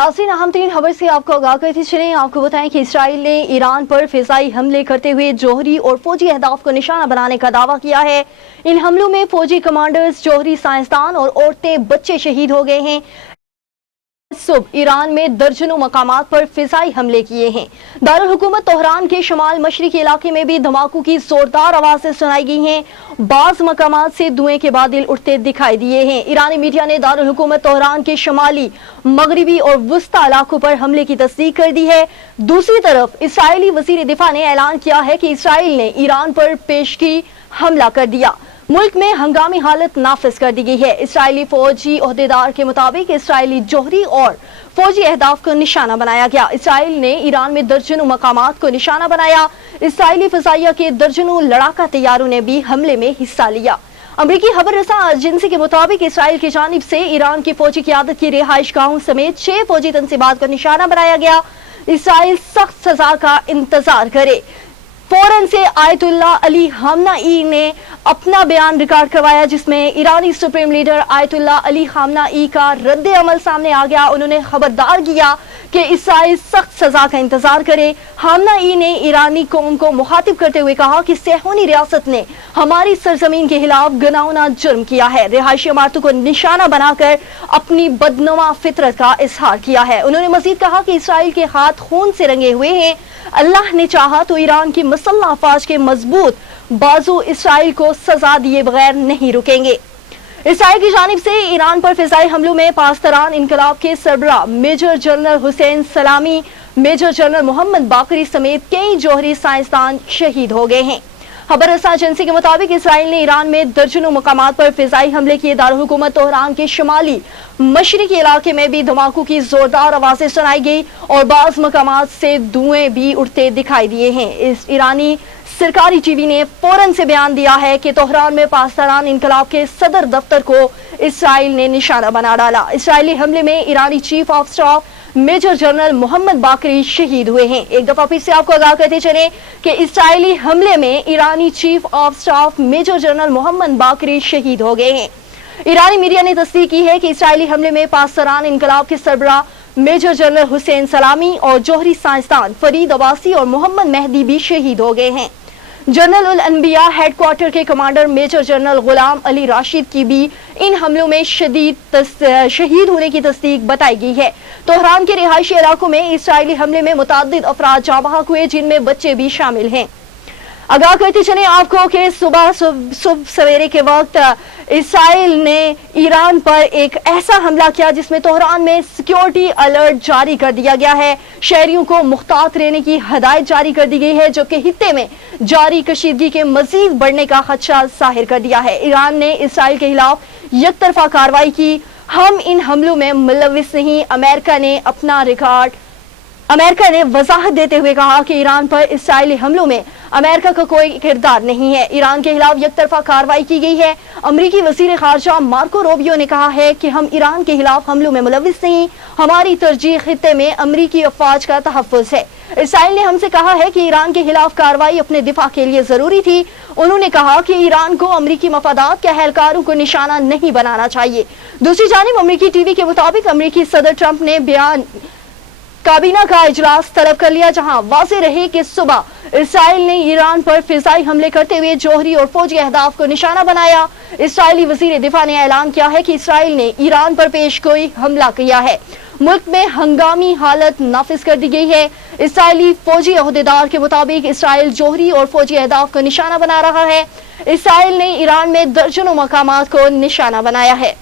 नाज़रीन, अहम तरीन खबर से आपको आगाह करते चलें। आपको बताएं कि इसराइल ने ईरान पर फिजाई हमले करते हुए जौहरी और फौजी अहदाफ को निशाना बनाने का दावा किया है। इन हमलों में फौजी कमांडर्स, जौहरी साइंसदान और औरतें, बच्चे शहीद हो गए हैं। सुबह ईरान में दर्जनों मकामात पर फिजाई हमले किए हैं। दारुल हुकूमत तेहरान के शमाल मशरिकी इलाके में भी धमाकों की जोरदार आवाजें सुनाई गई हैं। बाज मकामात से धुएं के बादल उठते दिखाई दिए हैं। ईरानी मीडिया ने दारुल हुकूमत तेहरान के शमाली, मगरबी और वुस्ता इलाकों पर हमले की तस्दीक कर दी है। दूसरी तरफ इसराइली वजीर दिफा ने ऐलान किया है कि इसराइल ने ईरान पर पेशगी हमला कर दिया। मुल्क में हंगामी हालत नाफिज कर दी गई है। इसराइली फौजी ओहदेदार के मुताबिक इसराइली जौहरी और फौजी अहदाफ को निशाना बनाया गया। इसराइल ने ईरान में दर्जनों मकामात को निशाना बनाया। इसराइली फजाइया के दर्जनों लड़ाका तैयारों ने भी हमले में हिस्सा लिया। अमरीकी खबर रसा एजेंसी के मुताबिक इसराइल की जानिब से ईरान की फौजी क़यादत की रिहाइश गाहों समेत 6 फौजी तंसीबात को निशाना बनाया गया। इसराइल सख्त सजा का इंतजार करे। फौरन से आयतुल्लाह अली खामनेई ने अपना बयान रिकॉर्ड करवाया, जिसमें ईरानी supreme leader Ayatollah Ali Khamenei का रद्द अमल सामने आ गया। उन्होंने खबरदार किया कि इसराइल सख्त सजा का इंतजार करे। खामनेई ने ईरानी कौम को मुखातिब करते हुए कहा कि सेहूनी रियासत ने हमारी सरजमीन के खिलाफ घिनौना जुर्म किया है, रिहायशी इमारतों को निशाना बनाकर अपनी बदनुमा फितरत का इजहार किया है। उन्होंने मजीद कहा कि इसराइल के हाथ खून से रंगे हुए हैं। अल्लाह ने चाहा तो ईरान की मुसल्लह अफवाज के मजबूत बाजू इसराइल को सजा दिए बगैर नहीं रुकेंगे। इसराइल की जानिब से ईरान पर फिजाई हमलों में पासदारान इनकलाब के सरबराह मेजर जनरल हुसैन सलामी, मेजर जनरल मोहम्मद बाकरी समेत कई जौहरी साइंसदान शहीद हो गए हैं। खबर रसा एजेंसी के मुताबिक इसराइल ने ईरान में दर्जनों मकामात पर फिजाई हमले किए। दारुल हुकूमत तेहरान के शमाली मशरिकी इलाके में भी धमाकों की जोरदार आवाजें सुनाई गई और बाज मकामात से धुएं भी उठते दिखाई दिए हैं। इस ईरानी सरकारी टीवी ने फौरन से बयान दिया है कि तेहरान में पासदारान इनकलाब के सदर दफ्तर को इसराइल ने निशाना बना डाला। इसराइली हमले में ईरानी chief of staff major general Mohammad Bagheri शहीद हुए हैं। एक दफा फिर से आपको आगाह करते चले कि इसराइली हमले में ईरानी chief of staff major general Mohammad Bagheri शहीद हो गए हैं। ईरानी मीडिया ने तस्दीक की है कि इसराइली हमले में पासदारान इनकलाब के सरबराह मेजर जनरल हुसैन सलामी और जौहरी साइंसदान फरीद अब्बासी और मोहम्मद मेहदी भी शहीद हो गए हैं। जनरल उल अनबिया हेडक्वार्टर के commander major general Ghulam Ali Rashid की भी इन हमलों में शहीद होने की तस्दीक बताई गई है। तेहरान के रिहायशी इलाकों में इसराइली हमले में मुताद्दिद अफराद जाँ बहक हुए, जिनमें बच्चे भी शामिल हैं। आगाह करते चले आपको कि सुबह सवेरे के वक्त इसराइल ने ईरान पर एक ऐसा हमला किया जिसमें तेहरान में सिक्योरिटी अलर्ट जारी कर दिया गया है। शहरियों को मुख्तात रहने की हदायत जारी कर दी गई है, जो कि खित्ते में जारी कशीदगी के मजीद बढ़ने का खदशा जाहिर कर दिया है। ईरान ने इसराइल के खिलाफ यकतरफा कार्रवाई की। हम इन हमलों में मुलविस नहीं, अमेरिका ने वजाहत देते हुए कहा कि ईरान पर इसराइली हमलों में अमेरिका का कोई किरदार नहीं है। ईरान के खिलाफ यकतरफा कार्रवाई की गई है। अमरीकी वजीर खारजा मार्को रूबियो ने कहा है कि हम ईरान के खिलाफ हमलों में मुलविस नहीं, हमारी तरजीह खित्ते में अमरीकी अफवाज का तहफ़्फ़ुज़ है। इसराइल ने हमसे कहा है कि ईरान के खिलाफ कार्रवाई अपने दिफा के लिए जरूरी थी। उन्होंने कहा कि ईरान को अमरीकी मफादात के अहलकारों को निशाना नहीं बनाना चाहिए। दूसरी जानिब अमरीकी टीवी के मुताबिक अमरीकी सदर ट्रंप ने बयान काबीना का इजलास तलब कर लिया, जहां वाज़ेह रहे कि सुबह इसराइल ने ईरान पर फिजाई हमले करते हुए जौहरी और फौजी अहदाफ को निशाना बनाया। इसराइली वजीर दिफा ने ऐलान किया है कि इसराइल ने ईरान पर पेशगोई हमला किया है। मुल्क में हंगामी हालत नाफिज कर दी गई है। इसराइली फौजी ओहदेदार के मुताबिक इसराइल जौहरी और फौजी अहदाफ को निशाना बना रहा है। इसराइल ने ईरान में दर्जनों मकामात को निशाना बनाया है।